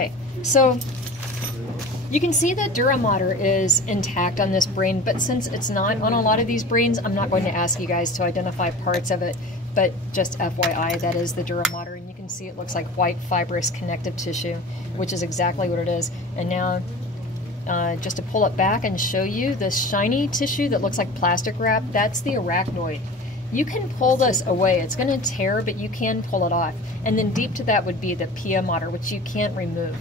Okay, so you can see that dura mater is intact on this brain, but since it's not on a lot of these brains, I'm not going to ask you guys to identify parts of it, but just FYI, that is the dura mater, and you can see it looks like white fibrous connective tissue, which is exactly what it is. And now, just to pull it back and show you this shiny tissue that looks like plastic wrap, that's the arachnoid. You can pull this away. It's going to tear, but you can pull it off. And then deep to that would be the pia mater, which you can't remove.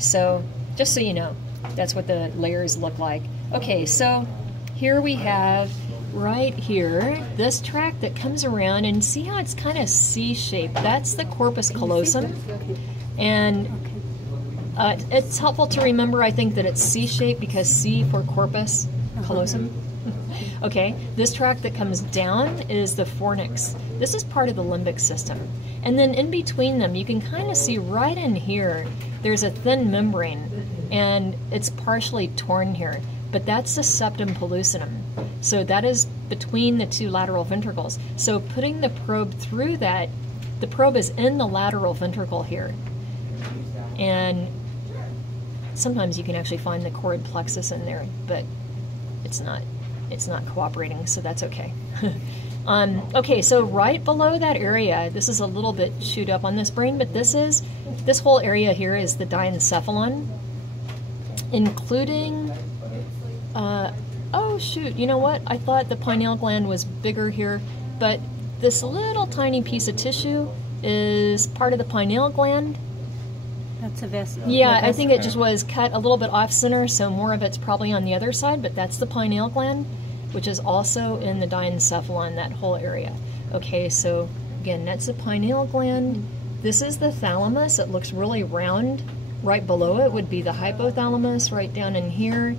So just so you know, that's what the layers look like. Okay, so here we have right here this tract that comes around, and see how it's kind of C-shaped. That's the corpus callosum. And it's helpful to remember, I think, that it's C-shaped because C for corpus callosum. Okay, this tract that comes down is the fornix. This is part of the limbic system. And then in between them, you can kind of see right in here, there's a thin membrane, and it's partially torn here. But that's the septum pellucidum. So that is between the two lateral ventricles. So putting the probe through that, the probe is in the lateral ventricle here. And sometimes you can actually find the choroid plexus in there, but it's not cooperating, so that's okay. Okay, so right below that area, this is a little bit chewed up on this brain, but this whole area here is the diencephalon, including, oh shoot, you know what? I thought the pineal gland was bigger here, but this little tiny piece of tissue is part of the pineal gland. That's a vessel. Yeah, I think it just was cut a little bit off center, so more of it's probably on the other side, but that's the pineal gland, which is also in the diencephalon, that whole area. Okay, so again, that's the pineal gland. This is the thalamus. It looks really round. Right below it would be the hypothalamus, right down in here.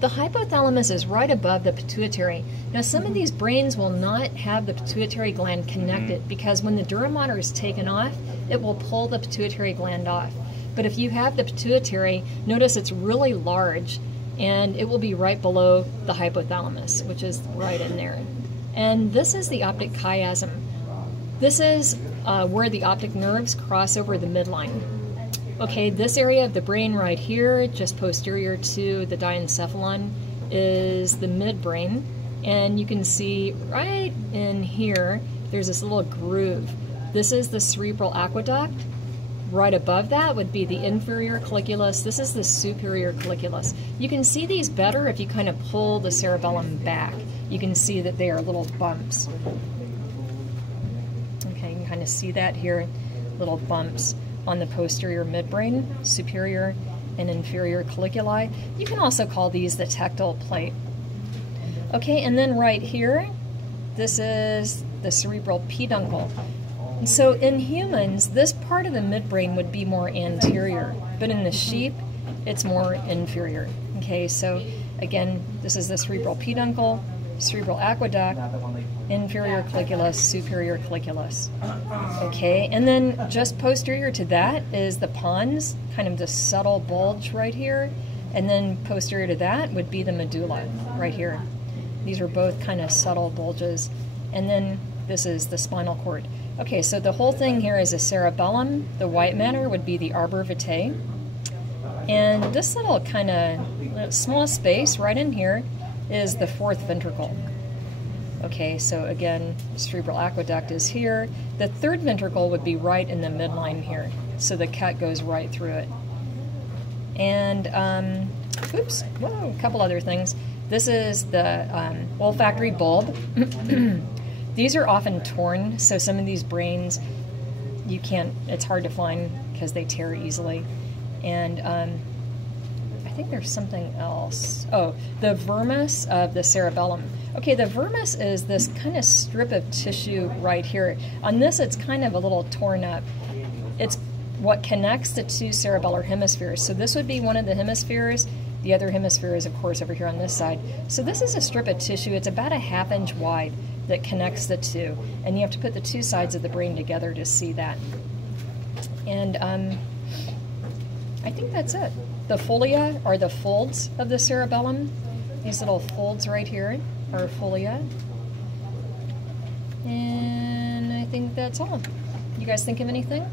The hypothalamus is right above the pituitary. Now, some of these brains will not have the pituitary gland connected because when the dura mater is taken off, it will pull the pituitary gland off. But if you have the pituitary, notice it's really large, and it will be right below the hypothalamus, which is right in there. And this is the optic chiasm. This is where the optic nerves cross over the midline. Okay, this area of the brain right here, just posterior to the diencephalon, is the midbrain. And you can see right in here, there's this little groove. This is the cerebral aqueduct. Right above that would be the inferior colliculus. This is the superior colliculus. You can see these better if you kind of pull the cerebellum back. You can see that they are little bumps. Okay, you can kind of see that here, little bumps on the posterior midbrain, superior and inferior colliculi. You can also call these the tectile plate. Okay, and then right here, this is the cerebral peduncle. And so in humans, this part of the midbrain would be more anterior, but in the sheep, it's more inferior. Okay, so again, this is the cerebral peduncle, cerebral aqueduct, inferior colliculus, superior colliculus. Okay, and then just posterior to that is the pons, kind of the subtle bulge right here, and then posterior to that would be the medulla right here. These are both kind of subtle bulges, and then this is the spinal cord. Okay, so the whole thing here is a cerebellum. The white matter would be the arbor vitae. And this little kind of small space right in here is the fourth ventricle. Okay, so again, cerebral aqueduct is here. The third ventricle would be right in the midline here. So the cut goes right through it. And, oops, whoa, a couple other things. This is the olfactory bulb. These are often torn, so some of these brains, you can't, it's hard to find because they tear easily. And I think there's something else. Oh, the vermis of the cerebellum. Okay, the vermis is this kind of strip of tissue right here. On this, it's kind of a little torn up. It's what connects the two cerebellar hemispheres. So this would be one of the hemispheres. The other hemisphere is, of course, over here on this side. So this is a strip of tissue. It's about a ½ inch wide that connects the two. And you have to put the two sides of the brain together to see that. And I think that's it. The folia are the folds of the cerebellum. These little folds right here are folia. And I think that's all. You guys think of anything?